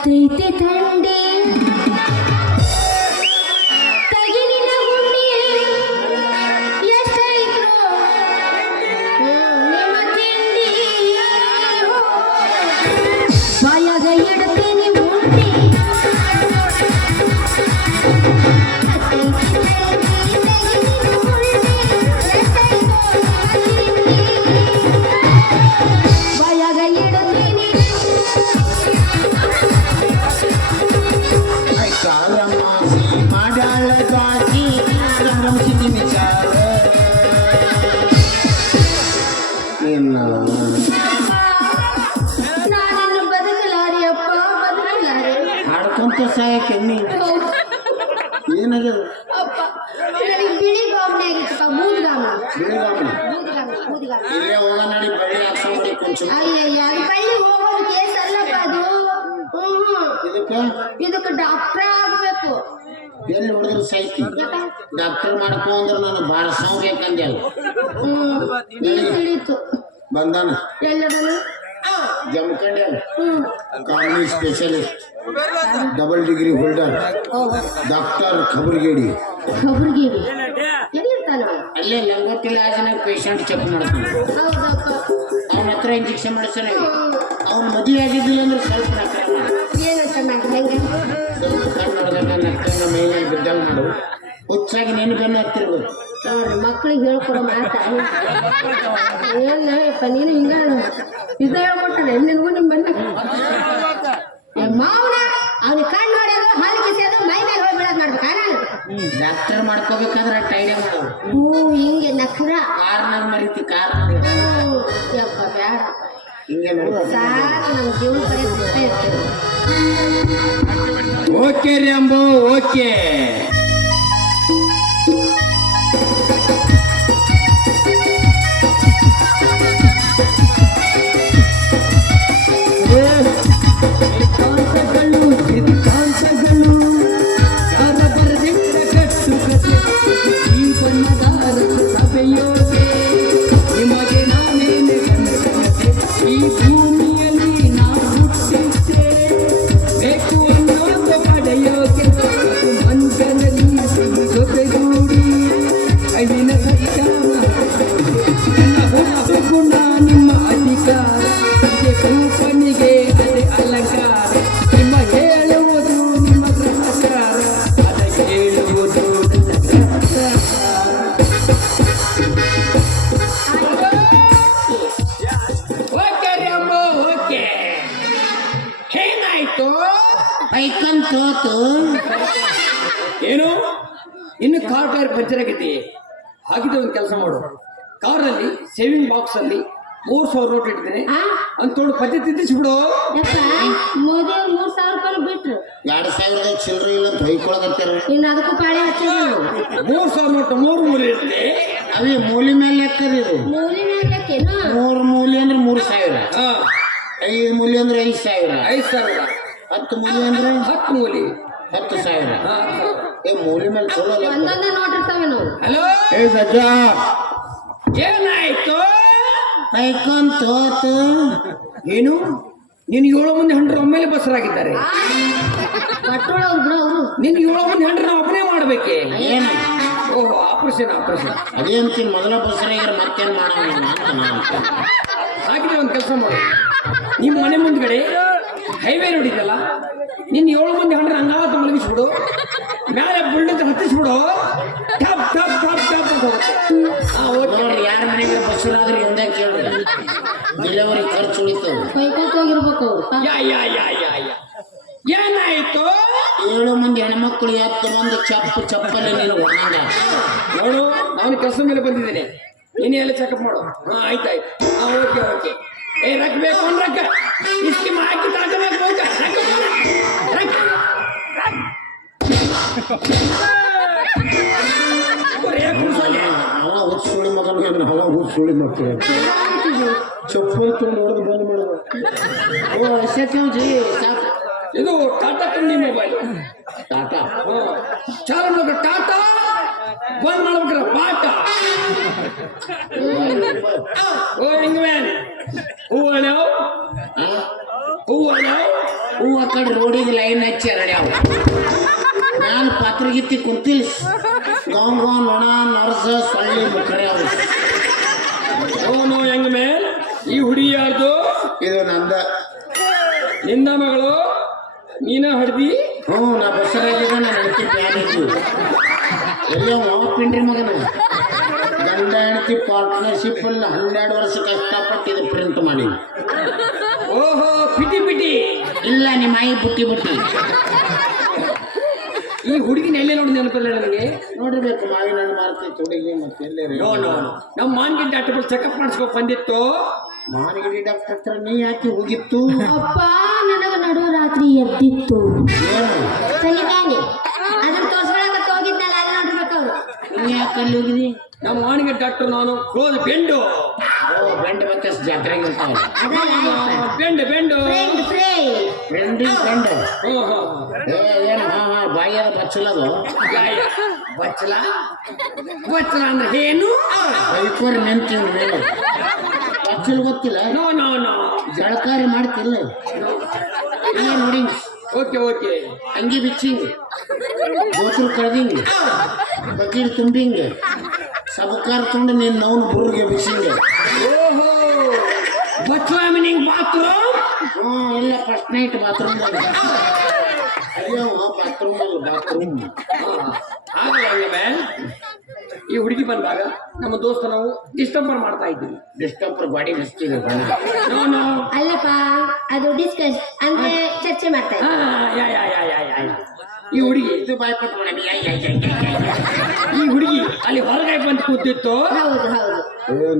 ಹತ್ತೈತೆ ತಂಡೆ ತಗಿನಿನ ಗುಂಡಿ ಎಷ್ಟೈತು ನಿಮ್ಮ ತಿಂಡಿ ಬಾಯಾಗ ಇಡ್ತೀನಿ ಉಂಡಿ ಬಾಯಾಗ ಇಡ್ತೀನಿ ಕಾಲಮಾಸಿ ಮಾಡ್ಯಾಳ ಬಾಕಿ ರಂಗಂಸಿದ್ದಿ ವಿಚಾರ ನಾನಿನ್ನು ಬದುಕಲಾರಿ ಅಪ್ಪ ಬದುಕಲಾರೆ ಹಾಡ್ಕೊಂತ ಸಾಯಕ್ಕೆ ಎಮ್ಮಿ ಏನಾಗ್ಯದ ಅಪ್ಪ ನನಗೆ ಬಿಳಿ ಗಾಮನೆ ಆಗಿತ್ತಪ್ಪ ಬೂದ್ಗಾಮ ಬೆಳಿಗಾಮಿ ಬೂದ್ಗಾಮ ಇಲ್ಲೇ ಹೋಗ ನಡಿ ಬಳ್ಳಿ ಹಾಕ್ಸೋಡಿ ಕೊಂಚ ಅಯ್ಯಯ್ಯ ಅದು ಬಳ್ಳಿ ಹೋಗೋದು ಕೇಸ್ ಅಲ್ಲಪ್ಪ ಅದು ಇದಕ್ಕೆ ಇದಕ್ಕೆ ಡಾಕ್ಟ್ರೇ ಆಗ್ಬೇಕು ಎಲ್ಲಿ ಹೊಡೆದ್ರು ಸಾಯ್ತಿ ಡಾಕ್ಟರ್ ಮಾಡ್ಕೊ ಅಂದ್ರೆ ನಾನು ಭಾಳ ಸಾವು ಬೇಕಂದೆ ಅಲ್ಲ ತಿಳಿತು ಬಂದಾನ ಎಲ್ಲದನು ಜಮಖಂಡೆ ಕಾನೂನಿ specialist double degree holder doctor ಖಬರ್ಗೇಡಿ ಖಬರ್ಗೇರಿ ಎಲ್ಲಿರ್ತಾನ ಅಲ್ಲೇ ಲಂಗೋಟಿಲ ಆಜನಾಗ ಪೇಷಂಟ್ ಚೆಕ್ ಮಾಡ್ತಾನೆ ಹೌದಪ್ಪ ಅವನ ಹತ್ರ ಇಂಜೆಕ್ಷನ್ ಮಾಡಿಸ್ತಾನೆ ಅವ್ನ ಮದುವೆ ಆಗಿದ್ದಿಲ್ಲ ಅಂದ್ರೆ ಸ್ವಲ್ಪ ನಕ್ಕರ ಏನಂತ ಮಾಡಿ ಹೆಂಗೆ ಸ್ವಲ್ಪ ಕಣ್ಣೊಳಗನ್ನ ನಕ್ಕನ್ನ ಮೈನಲ್ಲಿ ಬಿದ್ದಂಗೆ ಮಾಡು ಹುಚ್ಚಾಗಿ ನಿನ್ನ ಬೆನ್ನ ಹತ್ತಿರ್ಬೇಕು ನೋಡ್ರಿ ಮಕ್ಳಿಗೆ ಹೇಳ್ಕೊಡೋ ಮಾತಾ ಏನಪ್ಪ ನೀನು ಹಿಂಗ ಇದ ಹೇಳ್ಕೊಟ್ಟಾನೆ ನಿನಗೂ ನಿಮ್ಮ ಬಂದ ಮಾವನ ಅವ್ನಿಗೆ ಕಣ್ಣು ನೋಡ್ಯಾಗ ಹಾಲು ಕಿಸಿಯೋದು ಮೈ ಮೇಲೆ ಹೋಗಿ ಬಿಡೋದು ಮಾಡ್ಬೇಕಾ ನಾನು ಡಾಕ್ಟರ್ ಮಾಡ್ಕೋಬೇಕಾದ್ರೆ ಅಷ್ಟು ಐಡಿಯಾ ಮಾಡು ಹಿಂಗೆ ನಖರ ಕಾರ್ನಾಗ ಮರಿತಿ ಕಾರ್ನಾಗ ಯಪ್ಪ ಬೇಡ ಹಿಂಗೆ ನೋಡು ಸಾಕು ನಮ್ಮ ಜೀವನ ಕಡೆ ಸುತ್ತ ಇರ್ತೇವೆ ಓಕೆ ರೀ ಅಂಬು ಓಕೆ ಸಿದ್ಧಾಂತಗಳು ಯಾರ ಬರೆದಿಟ್ಟ ಕಟ್ಟುಕತೆ ಈ ಬಣ್ಣದಾರ ಸಭೆಯೋಕೆ ನಿಮಗೆ ನಾನೇನೆ ಕನಸನತೆ ಈ ಭೂಮಿಯಲ್ಲಿ ನಾ ಹುಟ್ಟಿದ್ದೆ ಬೇಕು ಅನ್ನೋದು ಪಡೆಯೋಕೆ ಅದು ಮಂಜನಲ್ಲಿ ಜೊತೆಗೂಡಿ ಅಳಿನ ಸರಿಕಾಮ ನನ್ನ ಗುಣ ನಿಮ್ಮ ಅಧಿಕಾರ ಇದೆ ಕೂಪನಿಗೆ ಅದೇ ಅಲಂಕಾರ ನಿಮ್ಮ ಹೇಳುವುದು ನಿಮ್ಮ ಗ್ರಹಚಾರ ಅದ ಹೇಳುವುದು ಓಕೆ ರಮ್ಮ ಓಕೆ ಏನಾಯ್ತು ಐಕನ್ ತೋತು ಏನು ಇನ್ನು ಕಾರ್ ಟೈರ್ ಪಂಚರ್ ಆಗೈತಿ ಹಾಗಿದ್ರೆ ಒಂದು ಕೆಲಸ ಮಾಡು ಕಾರಲ್ಲಿ ಸೇವಿಂಗ್ ಬಾಕ್ಸ್ ಅಲ್ಲಿ 3,000 ನೋಟ್ ಇಟ್ಟಿದ್ದೀನಿ ಅಂತ ತೊಗೊಂಡು ಪದ್ಧತಿ ತಿದ್ದಿಸ್ಬಿಡು ಯಪ್ಪ ಮೋದಿ ಅವ್ರು 3,000 ರೂಪಾಯಿ ಬಿಟ್ರು 2,000 ಚಿಲ್ಲರೆ ಇಲ್ಲ ಅಂತ ಹೊಯ್ಕೊಳಕತ್ತಾರ ಇನ್ನು ಅದಕ್ಕೂ ಪಾಳೆ ಹಚ್ಚಿದ್ರು 3,000 ನೋಟ್ 3 ಮೂಲೆ ಇರುತ್ತೆ ಅವೇ ಮೂಲಿ ಮೇಲೆ ಲೆಕ್ಕರಿ ಇದು ಮೂಲಿ ಮೇಲಕ್ಕೇನು 3 ಮೂಲಿ ಅಂದ್ರೆ 3,000 ಹಾ 5 ಮೂಲಿ ಅಂದ್ರೆ 5,000 5,000 10 ಮೂಲಿ ಅಂದ್ರೆ 10 ಮೂಲಿ 10,000 ಹಾ ಏ ಮೂಲಿ ಮೇಲೆ ಚಲೋ ಲೆಕ್ಕ ಒಂದೊಂದೇ ನೋಟ್ ಇರ್ತಾವೆ ನಾವು ಹಲೋ ಏ ಸಜ್ಜಾ ಏನಾಯ್ತು ಐಕನ್ ತೋತು ಏನು ನೀನು 7 ಮಂದಿ ಹಂಡ್ರ ಒಮ್ಮೆಲೆ ಬಸರಾಗಿದ್ದಾರೆ ಕಟ್ಟೋಳವ್ರು ಬಿಡು ಅವರು ನೀನು 7 ಮಂದಿ ಹಂಡ್ರ ಒಬ್ಬನೇ ಮಾಡ್ಬೇಕೆ ಏನು ಓಹೋ ಆಪರೇಷನ್ ಅದೇಂತೀನಿ ಮೊದಲ ಬಸ್ರಾಗಿರ ಮತ್ತೇನು ಮಾಡೋಣ ಅಂತ ನಾನು ಹಾಗಿದ್ರೆ ಒಂದು ಕೆಲಸ ಮಾಡು ನಿಮ್ಮ ಮನೆ ಮುಂದ್ಗಡೆ ಹೈವೇ ನೋಡಿದ್ದಲ್ಲ ನಿನ್ನ 7 ಮಂದಿ ಹಂಡ್ರ ಹಂಗಾವತ್ತು ಮಲಗಿಸ್ಬಿಡು ಮೇಲೆ ಬುಲ್ಡೋಜರ್ ಹತ್ತಿಸ್ಬಿಡು ಟಾಪ್ ಟಾಪ್ ಟಾಪ್ ಟಾಪ್ ಅಂತ ಹೋಗುತ್ತೆ ನೋಡ್ರಿ ಯಾರ ಮನೆಗೆ ಬಸ್ರಾದ್ರೆ ಒಂದೇ ಕೇಳ್ರಿ ಡೆಲಿವರಿ ಖರ್ಚು ಉಳಿತವೆ ಕೈಕೋತ ಹೋಗಿರ್ಬೇಕು ಅವ್ರು ಯಾ ಯಾ ಯಾ ಯಾ ಯಾ ಏನಾಯ್ತು 7 ಮಂದಿ ಹೆಣ್ಮಕ್ಳು ಎದ್ದು ಬಂದು ಚಪ್ಪಲ್ಲಿ ನೀನು ಒಣಂಗ ನೋಡು ನಾನು ಕೆಲಸ ಮೇಲೆ ಬಂದಿದ್ದೇನೆ ನೀನು ಎಲ್ಲ ಚೆಕಪ್ ಮಾಡು ಹಾಂ ಆಯ್ತಾಯ್ತು ಹಾಂ ಓಕೆ ಓಕೆ ಏ ರಕ್ ಬೇಕು ಒಂದು ರಕ್ಕ ಇಸ್ಕಿ ಹಾಕಿ ತಾಕಬೇಕು ಹೋಗ ರಕ್ ಅವ ಹುಚ್ಚು ಸುಳಿ ಮಗನಿಗೆ ಅವ ಹುಚ್ಚು ಸುಳಿ ಮಕ್ಕಳು ಚಪ್ಪಲ್ ತೊಗೊಂಡು ಹೊಡೆದು ಬಂದ್ ಮಾಡಿದ ಓ ಎಷ್ಟೇವ್ಜಿ ಸಾಕು ಇದು ಟಾಟಾ ಕಂಪ್ನಿ ಮೊಬೈಲ್ ಟಾಟಾ ಚಾಲು ಮಾಡ್ಬೇಕು ಟಾಟಾ ಬಂದ್ ಮಾಡ್ಬೇಕ್ರ ಪಾಠ ಓ ಹಿಂಗ್ ಮ್ಯಾನ್ ಹೂವ ಹೂವ ಹೂವು ಆ ಕಡೆ ರೋಡಿಗೆ ಲೈನ್ ಹಚ್ಚಿ ಎರಡ್ಯಾವ ನಾನು ಪಾತ್ರಗಿತ್ತಿ ಕುಂತಿಲ್ ಗಾಂವ್ ನೊಣ ನೊರಸ ಸೊಳ್ಳಿ ಮುಖರ್ಯಾವ ನೋ ಯಂಗ್ ಮ್ಯಾನ್, ಈ ಹುಡುಗಿ ಯಾರ್ದು? ಇದು ನಂದ. ನಿನ್ನ ಮಗಳು ನೀನ ಹಡ್ದಿ? ನಾ ಬಸರಾಗಿದ್ದ ನಾನು ಹೆಂಡತಿ ಪ್ಯಾನಿದ್ದು ಎಲ್ಲ ಪಿಂಡ್ರಿ ಮಗನ ಗಂಡ ಹೆಂಡತಿ ಪಾರ್ಟ್ನರ್ಶಿಪ್ ಅಲ್ಲಿ 12 ವರ್ಷ ಕಷ್ಟಪಟ್ಟು ಇದು ಪ್ರಿಂಟ್ ಮಾಡಿ. ಓಹೋ, ಪಿಟಿ ಪಿಟಿ. ಇಲ್ಲ ನಿಮ್ಮ ಆಯಿ ಬುಟ್ಟಿ ಬುಟ್ಟಿ. ಈ ಹುಡುಗಿನ ಎಲ್ಲೇ ನೋಡಿ ನೆನಪಿಲ್ಲ ನನಗೆ. ನೋಡಿರ್ಬೇಕು, ಮಾವಿನ ಹಣ್ಣು ಮಾರ್ತೈತೆ ಹುಡುಗಿ ಮತ್ತೆ ಎಲ್ಲೇ ನೋ ನೋ ನೋ, ನಮ್ಮ ಮಾನ್ಗಿಡ್ಡ ಡಾಕ್ಟರ್ ಚೆಕಪ್ ಮಾಡಿಸ್ಕೊ ಬಂದಿತ್ತು. ಮಾನಗಿರಿ ಡಾಕ್ಟರ್ ಹತ್ರ ನೀ ಯಾಕೆ ಹೋಗಿತ್ತು? ಅಪ್ಪ ನನಗ ನಡು ರಾತ್ರಿ ಎದ್ದಿತ್ತು ಏನು ತಲೆಬ್ಯಾನಿ. ಅದನ್ನ ತೋರ್ಸ್ಕೊಳಕತ್ತ ಹೋಗಿದ್ದಲ್ಲ, ಅಲ್ಲಿ ನೋಡ್ಬೇಕು. ನೀ ಯಾಕೆ ಅಲ್ಲಿ ಹೋಗಿದಿ? ನಮ್ಮ ಮಾನ್ಗಿಡ್ಡ ಡಾಕ್ಟರ್ ನಾನು ಕ್ಲೋಸ್ ಬೆಂಡು. ಬೆಂಡ್ ಮತ್ತೆ ಜಾತ್ರೆಗೆ ಇರ್ತಾವ. ಬೆಂಡು ಬೆಂಡು ಫ್ರೆಂಡ್ ಫ್ರೆಂಡ್ ಬೆಂಡ್ ಓಹೋ, ಏನು ಬಾಯಿಯಾದ ಬಚ್ಚಲದು ಬಚ್ಚಲ ಬಚ್ಚಲ ಅಂದ್ರೆ ಏನು? ಬೈಕೋರಿ ನಿಂತೀನಿ ಮೇಲೆ ಬಚ್ಚಲ್ ಗೊತ್ತಿಲ್ಲ. ನೋ ನೋ ನೋ, ಜಳಕಾರಿ ಮಾಡ್ತಿಲ್ಲ. ನೋಡಿ ಓಕೆ ಓಕೆ. ಅಂಗಿ ಬಿಚ್ಚಿಂಗ್, ಗೋತ್ರ ಕಳ್ದಿಂಗ್, ಬಕೀಲ್ ತುಂಬಿಂಗ್, ಸಬಕಾರ ತೊಂಡು ನೀನು ನವನು ಬುರ್ರಿಗೆ ಬಿಸಿಂಗ್. ಓಹೋ, ಬಚ್ಚಲ ಮೀನಿಂಗ್ ಬಾತ್ರೂಮ್? ಇಲ್ಲ ಫಸ್ಟ್ ನೈಟ್ ಬಾತ್ರೂಮ್. ಅಯ್ಯೋ ಬಾತ್ರೂಮ್ ಅಲ್ಲ, ಬಾತ್ರೂಮ್. ಆಗಲ್ಲ ಹಂಗೆ ಮ್ಯಾನ್. ಈ ಹುಡುಗಿ ಬಂದಾಗ ನಮ್ಮ ದೋಸ್ತ ನಾವು ಡಿಸ್ಟಂಬರ್ ಮಾಡ್ತಾ ಇದ್ದೀವಿ. ಡಿಸ್ಟಂಪರ್ ಗಾಡಿ ಹಚ್ಚಿದೆ. ನೋ ನೋ, ಅಲ್ಲಪ್ಪ, ಅದು ಡಿಸ್ಕಸ್ ಅಂದ್ರೆ ಚರ್ಚೆ ಮಾಡ್ತಾ ಇದ್ದೆ. ಯಾ ಯಾ ಯಾ ಯಾ ಯಾ ಯಾ. ಈ ಹುಡುಗಿ ಇದು ಬಾಯ್ಪಟ್ಟು ಈ ಹುಡುಗಿ ಅಲ್ಲಿ ಹೊರಗೆ ಬಂದು ಕೂತಿತ್ತು. ಹೌದು ಹೌದು,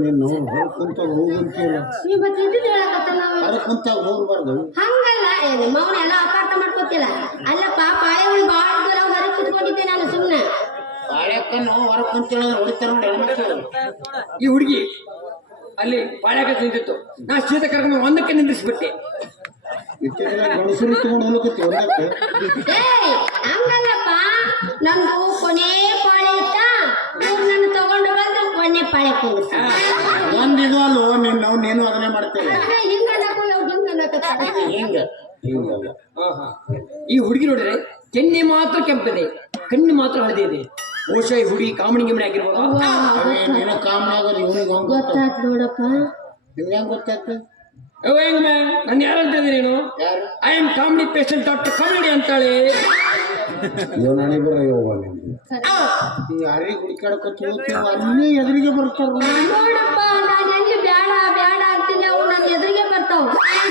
ನೀನು ಹೊರ ಕುಂತಾಗ ಹೋಗಂತೀವಲ್ಲ, ನೀವು ಮತ್ತೆ ಇದ್ದಿದ್ದು ಹೇಳಕತ್ತ ನಾವು. ಹೊರ ಕುಂತಾಗ ಹೋಗ್ಬಾರ್ದು. ಹಂಗಲ್ಲ, ಮೌನ ಎಲ್ಲ ಅಪಾರ್ಥ ಮಾಡ್ಕೊತಿಲ್ಲ. ಅಲ್ಲಪ್ಪ, ಪಾಳೆಗಳು ಬಾಳ ದೂರ ಹೊರಗೆ ಕುತ್ಕೊಂಡಿದ್ದೆ ನಾನು ಸುಮ್ಮನೆ. ಬಾಳೆಕನ್ನು ಹೊರ ಕುಂತೇಳಿದ್ರೆ ಹೊಡಿತಾರ ನೋಡಿ ಹೆಣ್ಮಕ್ಳು. ಈ ಹುಡುಗಿ ಅಲ್ಲಿ ಬಾಳೆಕ ನಿಂತಿತ್ತು. ನಾ ಶೀತ ಕರ್ಕೊಂಡು ಒಂದಕ್ಕೆ ನಿಂದಿಸ್ಬಿಟ್ಟೆ. ಗಣಸರು ತಗೊಂಡು ಹೋಗತ್ತಿ ಒಂದಕ್ಕೆ. ಹಂಗಲ್ಲಪ್ಪ, ನಂದು ಕೊನೆ ಪಾಳೆ ಇತ್ತ, ಇವ್ರು ನನ್ನ ತಗೊಂಡು ಬಂದು ಕೊನೆ ಪಾಳೆ ಕೂರಿಸ. ಒಂದಿದು ಅಲ್ವೋ ನೀನು ಅದನ್ನೇ ಮಾಡ್ತೇವೆ. ಹಿಂಗ ಹಿಂಗ ಹಿಂಗಲ್ಲ. ಈ ಹುಡುಗಿ ನೋಡಿದ್ರೆ ಕೆನ್ನೆ ಮಾತ್ರ ಕೆಂಪಿದೆ, ಕಣ್ಣು ಮಾತ್ರ ಹಳದಿ ಇದೆ. ಬಹುಶಃ ಈ ಹುಡುಗಿ ಕಾಮಿಡಿ ಗಿಮಿಡಿ ಆಗಿರ್ಬೋದು. ನೀನು ಕಾಮನ್ ಆಗೋದು ಇವನಿಗೆ ಹಂಗ ಗೊತ್ತಾಯ್ತು ನೋಡಪ್ಪ. ನಿಮ್ಗೆ ಹೆಂಗ್ ಗೊತ್ತಾಯ್ತು? ಹೆಂಗ್ ಮ್ಯಾನ್, ನಾನು ಯಾರು ಅಂತ ಇದ್ದೀನಿ ನೀನು? ಯಾರು? I am comedy patient doctor comedy ಅಂತಾಳೆ. ಯಾರಿಗೆ ಹುಡುಕಾಡ್ಕೊತ ಅಲ್ಲಿ ಎದುರಿಗೆ ಬರ್ತಾರ. ನೋಡಪ್ಪ, ನಾನು ಎಲ್ಲಿ ಬ್ಯಾಡ ಬ್ಯಾಡ ಅಂತೀನಿ, ಅವು ನನ್ನ ಎದುರಿಗೆ ಬರ್ತಾವ.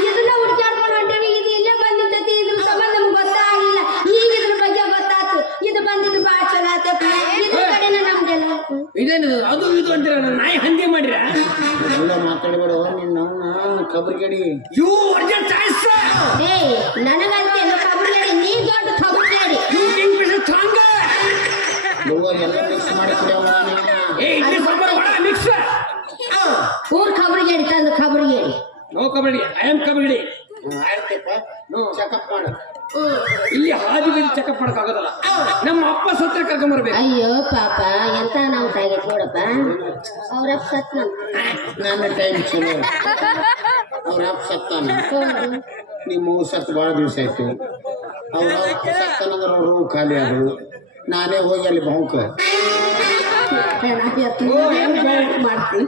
ಇದನ್ನ ಹುಡುಕಾಡ್ಕೊಂಡು ಹೊಂಟೇವಿ. ಇದು ಇಲ್ಲೇ ಬಂದಿರ್ತೈತಿ, ಇದ್ರ ಸಂಬಂಧ ನಮ್ಗೆ ಗೊತ್ತಾಗಿಲ್ಲ. ಈಗ ಇದ್ರ ಬಗ್ಗೆ ಗೊತ್ತಾಯ್ತು. ಇದು ಬಂದಿದ್ದು ಬಾಳ ಚಲೋ ಆತೈತಿ. ಇದ್ರ ಕಡೆನ ನಮ್ದೆಲ್ಲ ಇದೇನಿದು ಅದು ಇದು ಅಂತೀರ? ನಾಯಿ ಹಂಗೆ ಮಾಡಿರ? ಎಲ್ಲ ಮಾತಾಡಬೇಡ ನಿನ್ನ ಕಬರ್ಗಡಿ. You urgent choice. ನನಗಂತೇನು ಕಬರ್ಗಾಡಿ, ನೀ ದೊಡ್ಡ ಕಬರ್ಗಾಡಿ. You Kingfisher strong. ಎಲ್ಲ ಮಿಕ್ಸ್ ಮಾಡಿ ಕುಡಿಯವ. ಇಡ್ಲಿ ಸಾಂಬಾರ್ ವಡ ಮಿಕ್ಸ್. ಊರ್ ಕಬರ್ಗಾಡಿ ತಂದು ಕಬರ್ಗಾಡಿ. No kabaddi, I am kabaddi. ಆಯ್ತಪ್ಪ, ಚೆಕಪ್ ಮಾಡು. ಇಲ್ಲಿ ಹಾದಿ ಬೀದಿ ಚೆಕಪ್ ಮಾಡಕ್ ಆಗೋದಲ್ಲ. ನಮ್ಮ ಅಪ್ಪ ಸತ್ರ ಕರ್ಕೊಂಬರ್ಬೇಕು. ಅಯ್ಯೋ ಪಾಪ, ಎಂತ ನಾವು ತಾಗೈತಿ ನೋಡಪ್ಪ. ಅವ್ರಪ್ಪ ಸತ್ ನನ್ನ ಟೈಮ್ ಚಲೋ. ಅವ್ರ ಅಪ್ಪ ಸತ್ತಾನ, ನಿಮ್ಮ ಸತ್ತು ಭಾಳ ದಿವಸ ಆಯ್ತು. ಅವ್ರ ಅಪ್ಪ ಸತ್ತಾನಂದ್ರೆ ಅವರು ಖಾಲಿ ಆದವು. ನಾನೇ ಹೋಗಿ ಅಲ್ಲಿ ಬಹುಕ ಮಾಡ್ತೀನಿ.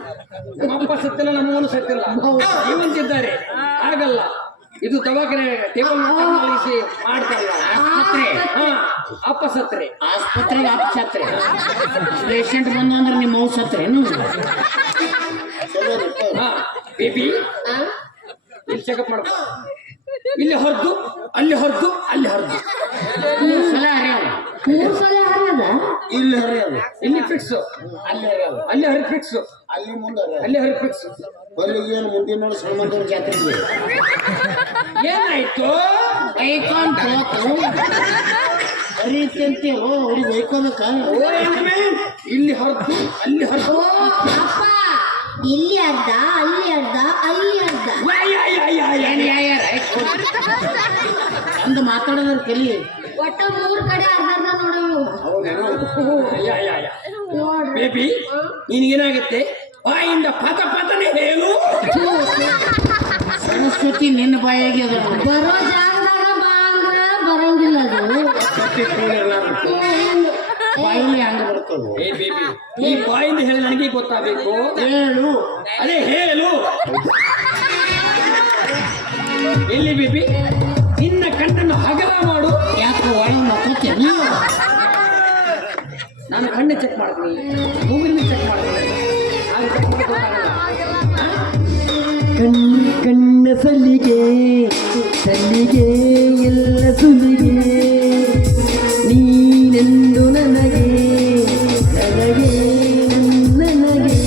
ನಮ್ಮ ಅಪ್ಪ ಸತ್ತಿಲ್ಲ, ನಮ್ಮವನು ಸತ್ತಿಲ್ಲ, ಜೀವಂತಿದ್ದಾರೆ. ಆಗಲ್ಲ, ಇದು ದವಾಖಾನೆ ಟೇಬಲ್ ಮಲಗಿಸಿ ಮಾಡ್ತಾರಲ್ಲ. ಆಸ್ಪತ್ರೆ. ಅಪ್ಪ ಸತ್ರೆ, ಆಸ್ಪತ್ರೆಗೆ ಅಪ್ಪ ಸತ್ರೆ. ಪೇಷಂಟ್ ಬಂದ ಅಂದ್ರೆ ನಿಮ್ಮ ಅವ್ ಸತ್ರೆ. ಬೇಬಿ ಇಲ್ಲಿ ಚೆಕಪ್ ಮಾಡ್ಕೊ. ಇಲ್ಲಿ ಹೊರದು, ಅಲ್ಲಿ ಹೊರದು, ಅಲ್ಲಿ ಹೊರದು. 3 ಸಲ ಹರಿಯಾವ. 3 ಸಲ ಹರಿಯದ? ಇಲ್ಲಿ ಹರಿಯಾವ, ಇಲ್ಲಿ ಫಿಕ್ಸ್, ಅಲ್ಲಿ ಹರಿಯಾವ, ಅಲ್ಲಿ ಹರಿ ಫಿಕ್ಸ್, ಅಲ್ಲಿ ಮುಂದೆ ಅಲ್ಲಿ ಹರಿ ಫಿಕ್ಸ್. ಹೊಲಿಗೆ ಏನು ಮುಂದಿನ ನೋಡಿ ಸಣ್ಣದವ್ರ ಜಾತ್ರೆಗೆ ಏನಾಯ್ತು? ಬೈಕೊಂಡ್ ಹೋತು ಹರಿಯುತ್ತೆ ಅಂತೀವೋ ಅವ್ರಿಗೆ ಬೈಕೋಬೇಕ. ಇಲ್ಲಿ ಹೊರತು, ಅಲ್ಲಿ ಹೊರತು. ಅಪ್ಪ, ಇಲ್ಲಿ ಅರ್ಧ, ಅಲ್ಲಿ ಅರ್ಧ, ಅಲ್ಲಿ ಅರ್ಧ. ಅಂದು ಮಾತಾಡೋದ್ರ ಕಲಿ. ಒಟ್ಟ 3 ಕಡೆ ಅರ್ಧ ನೋಡೋಣ. ಬೇಬಿ ನಿನಗೇನಾಗತ್ತೆ? ಬಾಯಿಂದ ಪತ ಪತನೆ ಹೇಳು. ಸರಸ್ವತಿ ನಿನ್ನ ಬಾಯಾಗಿ ಅದ. ಬರೋ ಜಾಗದಾಗ ಬಾ ಅಂದ್ರ ಹೊಟ್ಟಿ ಕೂಳಿರ್ಲಾರ್ದು ಬಾಯಿಲೆ ಹಂಗ ಬರ್ತವು. ಏ ಬೇಬಿ ಈ ಬಾಯಿಂದ ಹೇಳಿ ನನಗೆ ಗೊತ್ತಾಗಬೇಕು. ಹೇಳು. ಅದೇ ಹೇಳು. ಎಲ್ಲಿ ಬೇಬಿ ನಿನ್ನ ಕಣ್ಣನ್ನು ಹಗಲ ಮಾಡು. ಯಾಕೆ ಒಳಗೆ ಮಕ್ಕೋತೀನಿ? ನಾನು ಕಣ್ಣು ಚೆಕ್ ಮಾಡ್ತೀನಿ, ಮೂಗಿನ ಚೆಕ್ ಮಾಡ್ತೀನಿ. ಆಗ ಗೊತ್ತಾಗಲ್ಲ. ಕಣ್ಣ ಸಲ್ಲಿಗೆ ಸಲ್ಲಿಗೆ ಎಲ್ಲ ಸುಲಿಗೆ ನೀನೆಂದು ನನಗೆ ನನಗೆ ನನಗೆ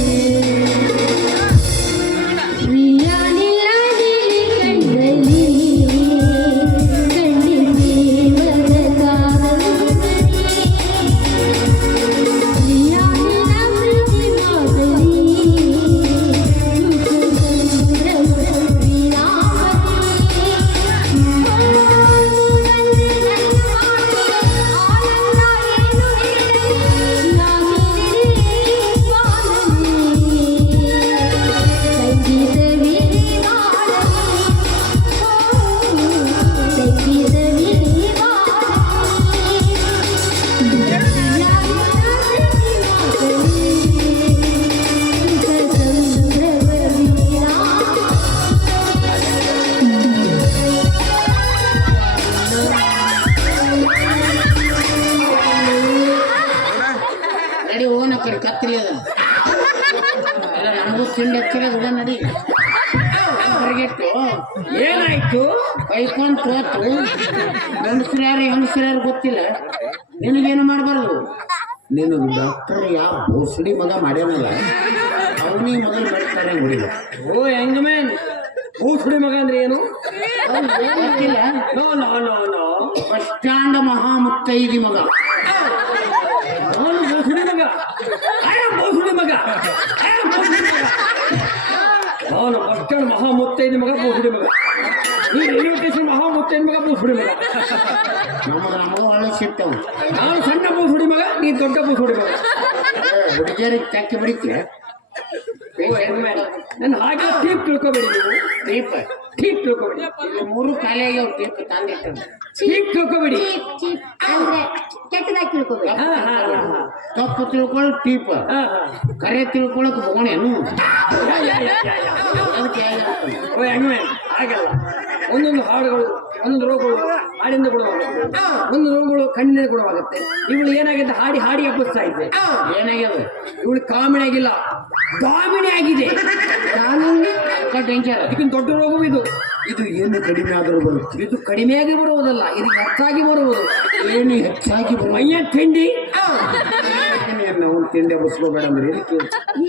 ನಡಿ ಹೋಗೋಣ ಕಡೆ ಕತ್ತಲಿ ಅದ ಅಲ್ಲ ನನಗೂ ತಿಂಡಿ ಹಚ್ಚಿರ ಬಿಡ ನಡಿ. ಹೊರಗಿಟ್ಟು ಏನಾಯ್ತು? ಕೈಕೊಂಡು ತೋತು ಗಂಡಸ್ರು ಯಾರು ಹೆಂಗಸ್ರು ಯಾರು ಗೊತ್ತಿಲ್ಲ. ನಿನಗೇನು ಮಾಡಬಾರ್ದು. ನಿನಗೆ ಡಾಕ್ಟರ್ ಯಾವ ಬೋಸಡಿ ಮಗ ಮಾಡ್ಯಾನಲ್ಲ ಅವನಿಗೆ ಮೊದಲು ಮಾಡ್ತಾರೆ ಹುಡುಗ. ಓ ಹೆಂಗಮೇನ್ ಭೂಸುಡಿ ಮಗ ಅಂದ್ರೆ ಏನು? ಗೊತ್ತಿಲ್ಲ. No no no no bus stand ಮಹಾಮುತ್ತೈದಿ ಮಗ. ನಾನು ಭೂಸುಡಿ ಮಗ. ಭೂಸುಡಿ ಮಗ. ನಾನು ಬಸ್ ಸ್ಟ್ಯಾಂಡ್ ಮಹಾ ಮುತ್ತೈದು ಮಗ ಭೂಸುಡಿ ಮಗ. ಈ ರೈಲ್ವೆ ಸ್ಟೇಷನ್ ಮಹಾ ಮುತ್ತೈದು ಮಗ ಭೂಸುಡಿ ಮಗ. ನಮಗ ಒಳ್ಳೆ ಸಿಗ್ತಾವ. ನಾನು ಸಣ್ಣ ಭೂಸುಡಿ ಮಗ, ನೀ ದೊಡ್ಡ ಭೂಸುಡಿ ಮಗ. ಹುಡುಗಿಯರಿಗೆ ಚಾಕಿ ಬಡಿತೀಯ? ನನ್ನ ಹಾಗೆ ಟೀಪ್ ತಿಳ್ಕೊಬೇಡಿ ನೀವು. ಟೀಪ್ ಟೀಪ್ ತಿಳ್ಕೊಬೇಡಿ. ಇಲ್ಲಿ 3 ಖಾಲಿ ಆಗ್ಯಾವ. ಟೀಪ್ ತಂದಿಟ್ಟ ಟೀಪ್ ತಿಳ್ಕೊಬೇಡಿ. ಚೀಪ್ ಚೀಪ್ ಅಂದ್ರೆ ಕೆಟ್ಟದಾಗಿ ತಿಳ್ಕೊಬೇಡಿ. ಹಾ ಹಾ ಹಾ ತಪ್ಪು ತಿಳ್ಕೊಳ್ಳೋದು ಟೀಪ್, ಹಾ ಹಾ ಕರೆ ತಿಳ್ಕೊಳಕ್ ಬೋಣೇನು. ಯಾ ಯಾ ಯಾ ಯಾ ಯಾ. ಅದಕ್ಕೆ ಹೇಗಾಗ್ತದೆ? ಓ ಹೆಂಗೇ ಹಾಗಲ್ಲ. ಒಂದೊಂದು ಹಾಡುಗಳು ಒಂದೊಂದು ರೋಗಗಳು ಹಾಡಿಂದ ಗುಣವಾಗುತ್ತೆ, ಒಂದು ರೋಗಗಳು ಕಣ್ಣಿನಿಂದ ಗುಣವಾಗುತ್ತೆ. ಇವಳು ಏನಾಗಿದೆ ಹಾಡಿ ಹಾಡಿ ಹಬ್ಬಿಸ್ತಾ ಇದ್ದೆ. ಏನಾಗ್ಯದ? ಇವಳು ಕಾಮಿಣಿ ಆಗಿಲ್ಲ, ದಾಮಿಣಿ ಆಗಿದೆ. ಡೇಂಜರ್. ಇದಕ್ಕಿಂತ ದೊಡ್ಡ ರೋಗವು ಇದು. ಇದು ಏನು ಕಡಿಮೆ ಆದರೂ ಬರುತ್ತೆ. ಇದು ಕಡಿಮೆಯಾಗಿ ಬರುವುದಲ್ಲ, ಇದು ಹೆಚ್ಚಾಗಿ ಬರುವುದು. ಏನು ಹೆಚ್ಚಾಗಿ ಮೈಯ ತಿಂಡಿ ನಾವು ತಿಂಡಿ ಬಸ್ಕೋಬೇಡ ಅಂದ್ರೆ ಇದಕ್ಕೆ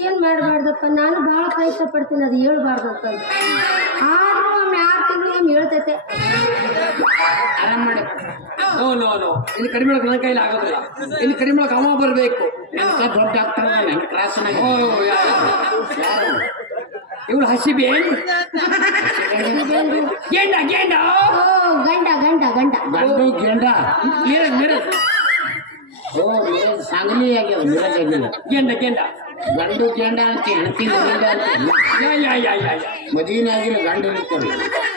ಏನ್ ಮಾಡಬಾರ್ದಪ್ಪ, ನಾನು ಬಹಳ ಪ್ರಯತ್ನ ಪಡ್ತೀನಿ ಅದು ಹೇಳ್ಬಾರ್ದು ಅಂತ. ಆದ್ರೂ ಒಮ್ಮೆ 6 ತಿಂಗಳು ಒಮ್ಮೆ ಹೇಳ್ತೈತೆ. ಆರಾಮ್ ಮಾಡಿ. ನೋ ನೋ ನೋ ಇಲ್ಲಿ ಕಡಿಮೆ ಒಳಗೆ ನನ್ನ ಕೈಲಿ ಆಗೋದಿಲ್ಲ. ಇಲ್ಲಿ ಕಡಿಮೆ ಒಳಗೆ ಅವ ಬರಬೇಕು. ನನಕ ದೊಡ್ಡ ಡಾಕ್ಟರ್ ನನ್ನ ಕ್ರಾಸ್ನಾಗ. ಓ ಯಾರು? ಇವಳು ಹಸಿಬೆ ಗೇಂಡ ಗೇಂಡ. ಓ ಗಂಡ ಗಂಡ ಗಂಡ ಗಂಡು ಗೇಂಡ. ಮಿರಜ್ ಮಿರಜ್. ಓ ಮಿರಜ್ ಸಾಂಗ್ಲಿ ಆಗ್ಯದ. ಮಿರಜ್ ಆಗಿಲ್ಲ. ಗೇಂಡ ಗೇಂಡ. ಗಂಡು ಗೇಂಡ ಅಂತ ಹೆಣ್ತಿ ಗಂಡ ಅಂತ ಯಾ ಯಾ ಯಾ ಯಾ ಯಾ. ಮದುವೆ ಆಗಿಲ್ಲ ಗಂಡು ಇರ್ತಾರೆ.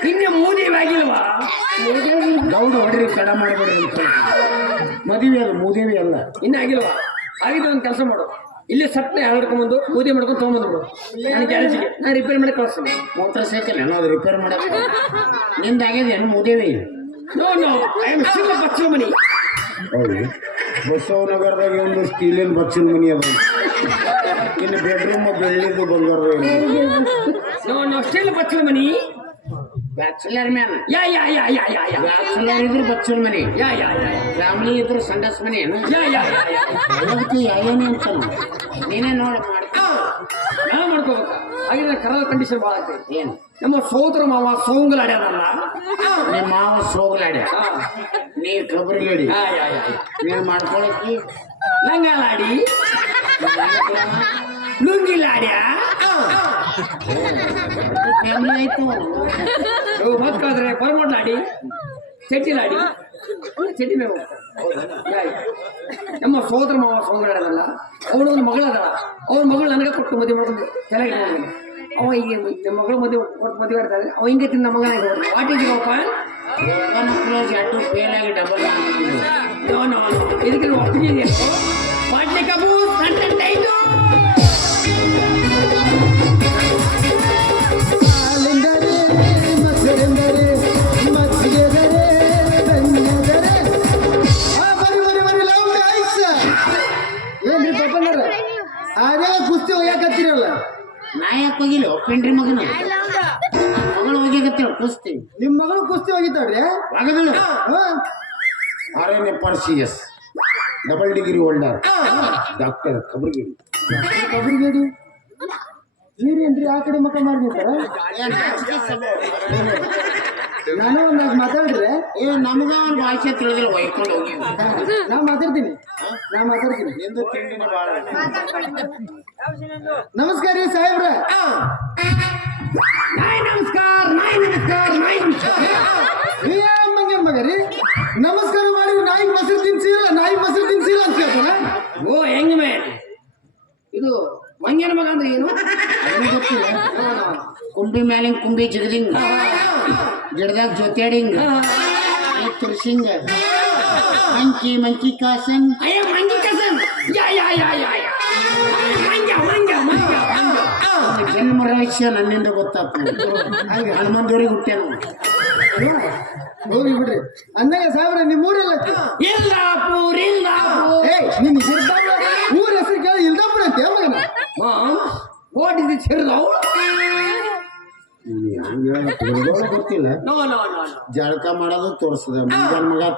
ಇನ್ನೇ ಮೂದೇವಿ ಆಗಿಲ್ವಾ? ಗೌಡ ಹೊಡ್ರಿ ತಡ ಮಾಡಬೇಡ್ರಿ ಅಂತ ಮದುವೆ ಅದು ಮೂದೇವಿ ಅಲ್ಲ. ಇನ್ನೂ ಆಗಿಲ್ವಾ? ಆಗಿದ್ರೆ ಒಂದು ಕೆಲಸ ಮಾಡು, ಇಲ್ಲೇ ಸಟ್ನೆ ಹರಡ್ಕೊಂಬಂದು ಮೂದಿ ಮಾಡ್ಕೊಂಡು ತೊಗೊಂಬಂದ್ಬಿಡು ನನ್ನ ಗ್ಯಾರೇಜಿಗೆ. ನಾನು ರಿಪೇರಿ ಮಾಡಿ ಕಳಿಸ್ತೀನಿ. ಮೋಟರ್ ಸೈಕಲ್ ಏನೋ ಅದು ರಿಪೇರ್ ಮಾಡಕ್ಕೆ ನಿಂದಾಗ್ಯದ ಏನು ಮೂದೇವಿ? No no I am still ಬಚ್ಚಲ ಮನಿ. ಹೌದು, ಬಸವನಗರದಾಗ ಒಂದು ಸ್ಟೀಲಿನ ಬಚ್ಚಲ ಮನಿ ಅದ. ಇನ್ನು ಬೆಡ್ರೂಮ್ ಬೆಳ್ಳಿದು ಬಂಗಾರ. ನೋ ನೋ ಸ್ಟಿಲ್ ಬಚ್ಚಲ ಮನಿ. Bachelor man. Yeah yeah yeah yeah yeah yeah. Bachelor ಇದ್ರೆ ಬಚ್ಚಲ ಮನಿ, ಯಾ ಯಾ ಯಾ ಫ್ಯಾಮಿಲಿ ಇದ್ರೆ ಸಂಡಸ್ ಮನಿ ಏನು. ಯಾ ಯಾ ಯಾ ಯಾ. ಅದಕ್ಕೆ ಯಾಯೇನೆ ಅಂತ ನೀನೇ ನೋಡಿ ಮಾಡಿ ನಾ ಮಾಡ್ಕೋಬೇಕ. ಹಾಗೆ ಕರದ ಕಂಡೀಷನ್ ಭಾಳ ಆಗ್ತೈತಿ. ಏನು? ನಮ್ಮ ಸೋದರ ಮಾವ ಸೋಂಗಲಾಡ್ಯಾನಲ್ಲ, ನಿಮ್ಮ ಮಾವ ಸೋಗಲಾಡ್ಯ, ನೀರು ಕಬರಿಗೇಡಿ, ಯಾ ಯಾ ಯಾ. ನೀವು ಮಾಡ್ಕೊಳಕ್ಕೆ ಲಂಗಾಲಾಡಿ ಲುಂಗಿಲಾಡ್ಯ ಫ್ಯಾಮಿಲಿ ಆಯ್ತು. ಮಕ್ಕಳಾದ್ರೆ ಪರಮೋಡ್ಲಾಡಿ ಚಟ್ಟಿಲಾಡಿ ಚಟ್ಟಿ ಮೇಲೆ ಹೋಗ್ತಾರೆ. ನಮ್ಮ ಸೋದರ ಮಾವ ಸೋಂಗಲಾಡ್ಯನಲ್ಲ, ಅವಳು ಒಂದು ಮಗಳದಲ್ಲ. ಅವ್ರ ಮಗಳು ನನಗೆ ಕೊಟ್ಟು ಮದುವೆ ಮಾಡ್ಕೊಂಡು ಚೆನ್ನಾಗಿ ಅವ ಈಗ ನಮ್ಮ ಮಗಳು ಮದುವೆ ಕೊಟ್ಟು ಮದುವೆ ಆಡ್ತಾರೆ. ಅವ ಹಿಂಗೆ ತಿಂದ ಮಗನಾಗಿ ಹೋಗ್ತಾರೆ. What is your plan? ಎರಡು ಫೇಲ್ ಆಗಿ ಡಬಲ್ ಇದಕ್ಕೆ ಒಪ್ಪಿಗೆ ಇದೆ ಬಾಟ್ಲಿ ಕಬು ಟೈಟು ಹಾಲೆಂದರೆ ಮೊಸರೆಂದರೆ ಮಜ್ಜಿಗೆದರೆ ಬೆಣ್ಣೆದರೆ ಬರಿ ಲವ್ ಗಾಯ್ಸ್ ಏನ್ರಿ ಪಪ್ಪನರ ಅದೇ ಕುಸ್ತಿ ಹೋಗ್ಯಾಕತ್ತಿರಲ್ಲ ನಾ ಯಾಕೆ ಹೋಗಿಲ್ಲ ಒಪ್ಪೇನ್ರಿ ಮಗನ ಮಗಳು ಹೋಗ್ಯಾಕತ್ತೇಳ ಕುಸ್ತಿ ನಿಮ್ಮ ಮಗಳು ಕುಸ್ತಿ ಹೋಗಿದ್ದಾಳ್ರಿ ಆಗದಳು ಹಾ RN FRCS double degree holder doctor ಕಬರ್ಗಿರಿ ಕಬರಿಗೇಡಿ ನೀರೇನ್ರಿ ಆ ಕಡೆ ಮಕ್ಕ ಮಾಡ್ಬಿಡ್ತಾರ ನಾನು ಒಂದ್ ಮಾತಾಡ್ರೆ ನಮಗ ಅವ್ನ ಭಾಷೆ ತಿಳಿದಿಲ್ಲ ಒಯ್ಕೊಂಡು ಹೋಗಿ ನಾ ಮಾತಾಡ್ತೀನಿ ನಿಂದು ತಿಂಡಿನ ಭಾಳ ನಮಸ್ಕಾರ ರೀ ಸಾಹೇಬ್ರ ನಮಸ್ಕಾರ ಮಂಗ್ಯ ಮಗ ರೀ ನಮಸ್ಕಾರ ಮಾಡಿ ನಾಯಿ ಮೊಸರು ತಿನ್ಸಿಲ್ಲ ಅಂತ ಕೇಳ್ತಾರ ಓ ಹೆಂಗ ಮೇನ್ ಇದು ಮಂಗ್ಯನ ಮಗ ಅಂದ್ರೆ ಏನು ಅದನ್ನು ಗೊತ್ತಿಲ್ಲ ಕುಂಬಿ ಮ್ಯಾಲಿಂಗ್ ಕುಂಬಿ ಜಿಗದಿಂಗ್ ಗಿಡದಾಗ ಜೊತೆಡಿಂಗ್ ತುರ್ಸಿಂಗ್ ಮಂಕಿ ಕಾಸನ್ ಅಯ್ಯ ಮಂಗಿ ಕಸನ್ ಯಾ ಮಂಗ್ಯ ಜನ್ಮ ರಹಸ್ಯ ನನ್ನಿಂದ ಗೊತ್ತಾಗ್ತ ಹನುಮಂತವ್ರಿಗೆ ಹುಟ್ಟ್ಯಾನ ಹೋಗಿ ಬಿಡ್ರಿ ಅಂದಾಗ ಸಾಹೇಬ್ರ ನಿಮ್ ಊರೆಲ್ಲ ಇಲ್ಲಾಪುರ್ ನಿನ್ ಊರ ಹೆಸರು ಕೇಳಿ ಇಲ್ದಾಪುರ ಅಂತ ಮಗನ ವಾಟ್ ಇಸ್ ದಿಸ್ ಹಿರ್ಲವ್ ಗೊತ್ತಿಲ್ಲ ನೋ ಜಳಕ ಮಾಡೋದು ತೋರಿಸ್ತದ ಮಗ